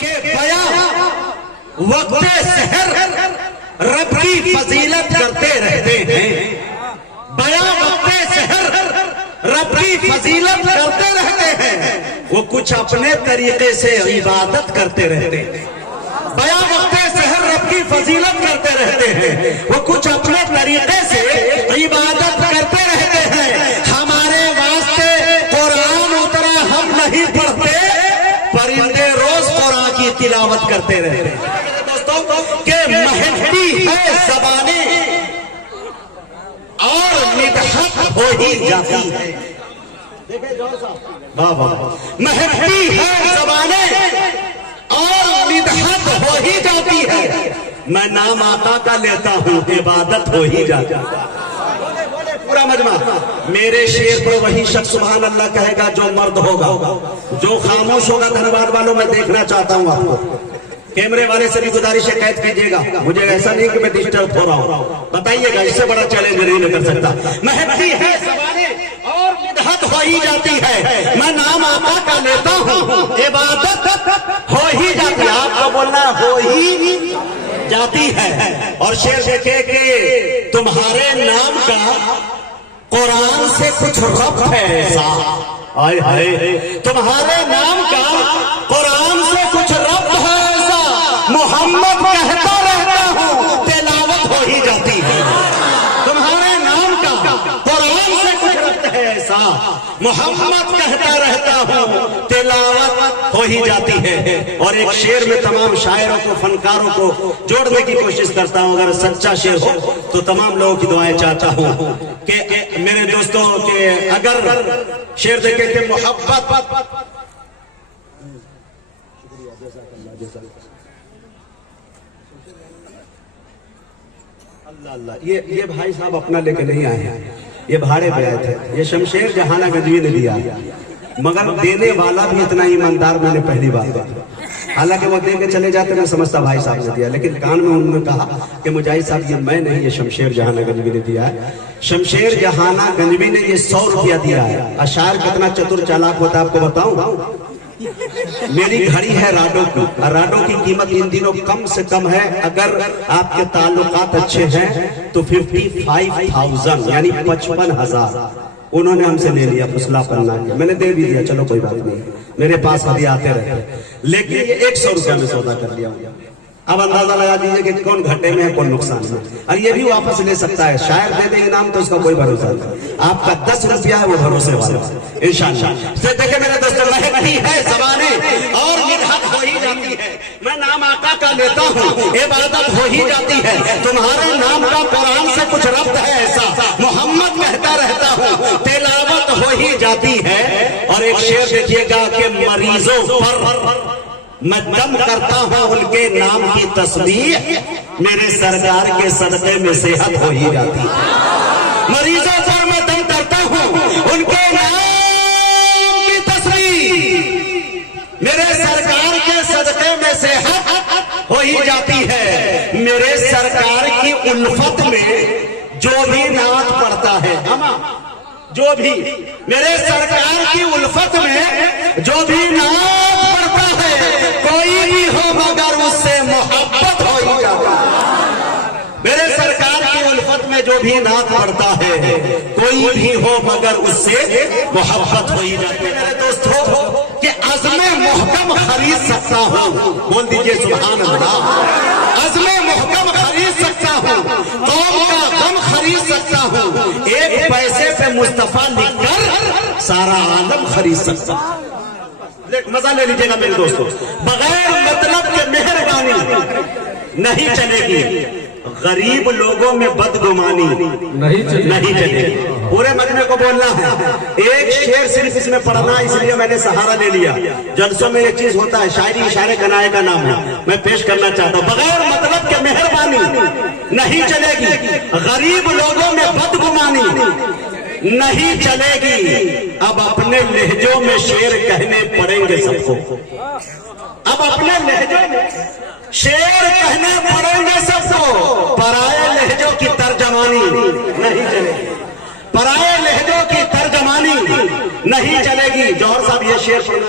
کہ بیان وقت سحر رب کی فضیلت کرتے رہتے ہیں، بیان وقت سحر رب کی فضیلت کرتے رہتے ہیں، وہ کچھ اپنے طریقے سے عبادت کرتے رہتے ہیں۔ بیان وقت سحر رب کی فضیلت کرتے رہتے ہیں، وہ کچھ اپنے طریقے سے عبادت کرتے رہتے ہیں۔ ہمارے واسطے قرآن اترا، ہم نہیں پڑھتے، پرندے روز قرآن کی تلاوت کرتے رہتے ہیں۔ دوستوں کہ مہکتی ہے زبانیں اور مدحت ہو ہی جاتی ہے، مہکتی ہے زبانیں اور مدحت ہو ہی جاتی ہے، میں نام آقا کا لیتا ہوں عبادت ہو ہی جاتی ہے۔ پورا مجمع میرے شعر پر وہی شخص سبحان اللہ کہے گا جو مرد ہوگا، جو خاموش ہوگا۔ دھنواد والوں میں دیکھنا چاہتا ہوں آپ کو، کیمرے والے سے بھی گزارش ہے قید کیجئے گا، مجھے ایسا نہیں کہ میں ڈسٹرب ہو رہا ہوں، بتائیے گا، اس سے بڑا چیلنج نہیں کر سکتا۔ مہکتی ہے زبانیں اور مدحت ہو ہی جاتی ہے، میں نام آقا کا لیتا ہوں عبادت ہو ہی جاتی ہے۔ آپ کو بولنا ہو ہی جاتی ہے۔ اور شعر دیکھے کہ تمہارے نام کا قرآن سے کچھ ربط ہے ایسا، آئے ہائے تمہارے نام کا قرآن سے کچھ ربط ہے ایسا، محمد کہتا رہتا ہوں تلاوت ہو ہی جاتی ہے۔ تمہارے نام کا قرآن سے کچھ ربط ہے ایسا، محمد کہتا رہتا ہوں تلاوت ہو ہی جاتی ہے۔ اور ایک شعر میں تمام شاعروں کو، فنکاروں کو جوڑنے کی کوشش کرتا ہوں، اگر سچا شعر ہو تو تمام لوگوں کی دعائیں چاہتا ہوں کہ میرے دوستوں کہ اگر شعر دیکھیں کہ محبت اللہ اللہ، یہ بھائی صاحب اپنا لے کے نہیں آئے ہیں، یہ بھاڑے پہ آئے تھے، یہ شمشیر جہانہ گنجوی نے دیا، مگر دینے والا بھی اتنا ایماندار میں نے پہلی بار دیکھا۔ حالانکہ وہ دے کے چلے جاتے میں سمجھتا بھائی صاحب نے دیا، لیکن کان میں انہوں نے کہا کہ مجاہد صاحب یہ میں نہیں، یہ شمشیر جہانہ گنجوی نے دیا ہے۔ شمشیر جہانہ گنجوی نے یہ 100 روپیہ دیا ہے۔ اشعار کتنا چتر چالاک ہوتا ہے آپ کو بتاؤں؟ میری گھڑی ہے راڈو کی، راڈو کی قیمت ان دنوں کم سے کم ہے، اگر آپ کے تعلقات اچھے ہیں تو 55,000 یعنی 55,000 انہوں نے ہم سے لے لیا پسلا پلنا کے، میں نے دے بھی دیا، چلو کوئی بات نہیں، میرے پاس ابھی آتے رہتے، لیکن یہ 100 روپیہ میں سودا کر لیا۔ اب اندازہ لگا دیجئے کہ کون گھٹے میں ہے کون نقصان میں، اور یہ بھی واپس لے سکتا ہے، شاید دے دے انعام تو اس کا کوئی بھروسہ نہیں، آپ کا 10 روپیہ ہے وہ بھروسے والا انشاءاللہ۔ سے دیکھیں میرے دوستوں مہکتی ہے زبانیں اور مدحت ہو ہی جاتی ہے، میں نام آقا کا لیتا ہوں عبادت ہو ہی جاتی ہے، تمہارے نام کا قرآن سے کچھ ربط ہے ایسا، محمد کہتا رہتا ہوں تلاوت ہو ہی جاتی ہے۔ اور ایک شعر دیکھیے گا کہ مریضوں پر میں دم کرتا ہوں ان کے نام کی تسبیح، میرے سرکار کے صدقے میں صحت ہو ہی جاتی ہے۔ مریضوں پر میں دم کرتا ہوں ان کے نام کی تسبیح، میرے سرکار کے صدقے میں صحت ہو ہی جاتی ہے۔ میرے سرکار کی الفت میں جو بھی نعت پڑھتا ہے، جو بھی میرے سرکار کی الفت میں جو بھی نعت پڑھتا ہے، کوئی بھی ہو مگر اس سے محبت ہو ہی جاتا ہے۔ میرے سرکار کی الفت میں جو بھی نعت پڑھتا ہے، کوئی بھی ہو مگر اس سے محبت ہو ہی جاتی ہے۔ میرے دوستو کہ عزم محکم خرید سکتا ہوں، بول دیجئے سبحان اللہ، عزم محکم خرید سکتا ہوں، قوم کا غم خرید سکتا ہوں، ایک پیسے پہ مصطفیٰ لکھ کر سارا عالم خرید سکتا ہوں۔ مزہ لے لیجئے گا میرے دوستو، بغیر مطلب کے مہربانی نہیں چلے گی، غریب لوگوں میں بدگمانی نہیں چلے گی۔ پورے مجمع کو بولنا ہے، ایک شعر صرف اس میں پڑھنا، اس لیے میں نے سہارا لے لیا۔ جلسوں میں یہ چیز ہوتا ہے، شاعری اشارے کنائے کا نام ہے، میں پیش کرنا چاہتا ہوں، بغیر مطلب کے مہربانی نہیں چلے گی، غریب لوگوں میں بدگمانی نہیں چلے گی۔ اب اپنے لہجوں میں شعر کہنے پڑیں گے سب کو، اب اپنے لہجوں میں شعر کہنے پڑیں گے سب کو، پرائے لہجوں کی ترجمانی نہیں چلے گی، پرائے لہجوں کی ترجمانی نہیں چلے گی۔ جوہر صاحب یہ شعر سنا